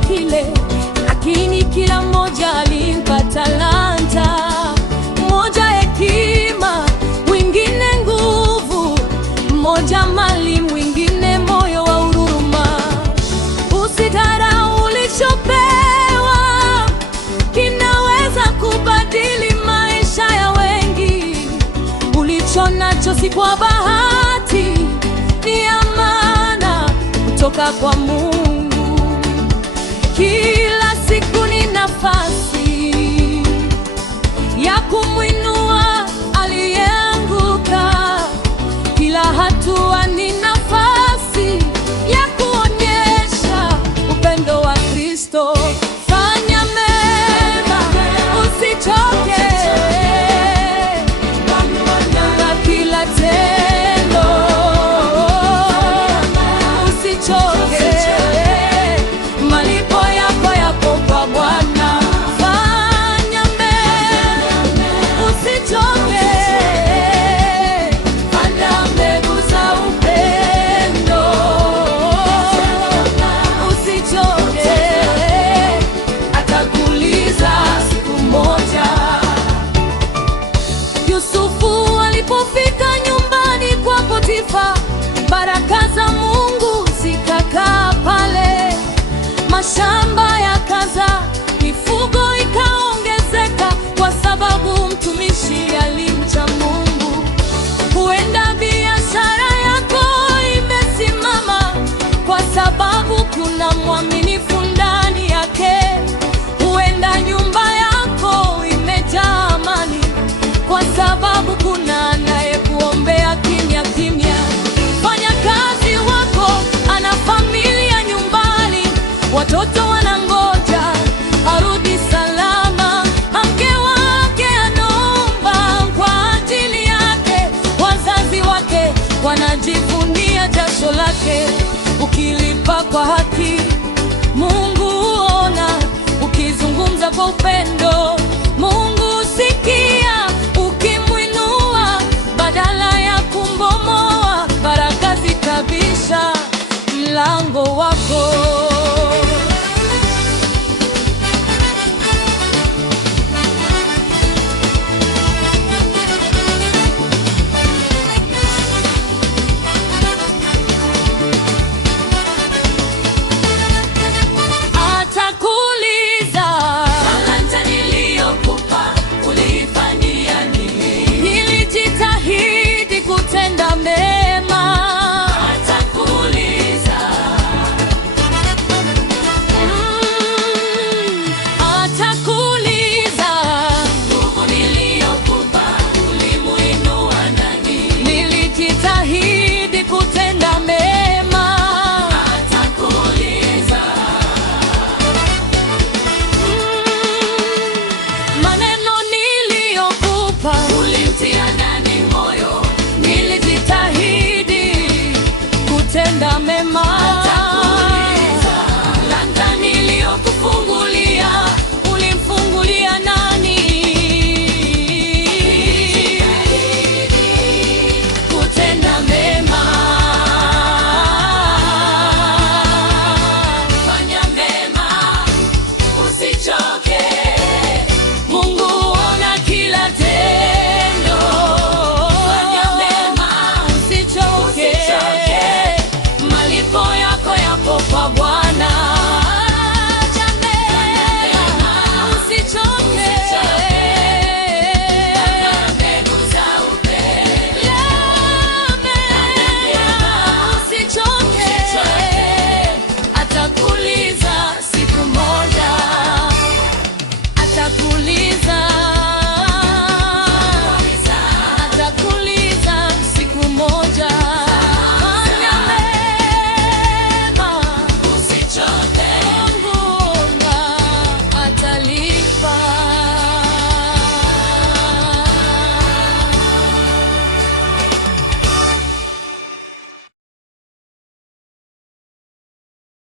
kile kile, lakini kila mmoja alimpa talanta. Mmoja hekima, mwingine nguvu, mmoja mali, mwingine moyo wa huruma. Usidharau ulichopewa, kinaweza kubadili maisha ya wengi. Ulicho nacho si kwa bahati, ni amana kutoka kwa Mungu. Kila siku ni nafasi ya kumwinua aliyeanguka. Kila hatua ni nafasi ya kuonyesha upendo wa Kristo. Fanya mema, usichoke na kila tendo, usichoke. Malipo yako yapo kwa Bwana. Fanya mema, usichoke. Panda mbegu za upendo, usichoke. Atakuliza siku moja. Yusufu alipofika nyumbani kwa Potifa, baraka za Mungu zikakaa pale. Mashamba yakaza, mifugo ikaongezeka, kwa sababu mtumishi alimcha Mungu. Huenda biashara yako imesimama kwa sababu kuna mwaminifu ndani yake. Huenda nyumba yako imejaa amani kwa sababu kuna anayekuombea kimya kimya. Mfanyakazi wako ana familia nyumbani, watoto wanangoja arudi salama. Mke wake anaomba kwa ajili yake, wazazi wake wanajivunia jasho lake. Ukilipa kwa haki, Mungu huona. Ukizungumza kwa upendo,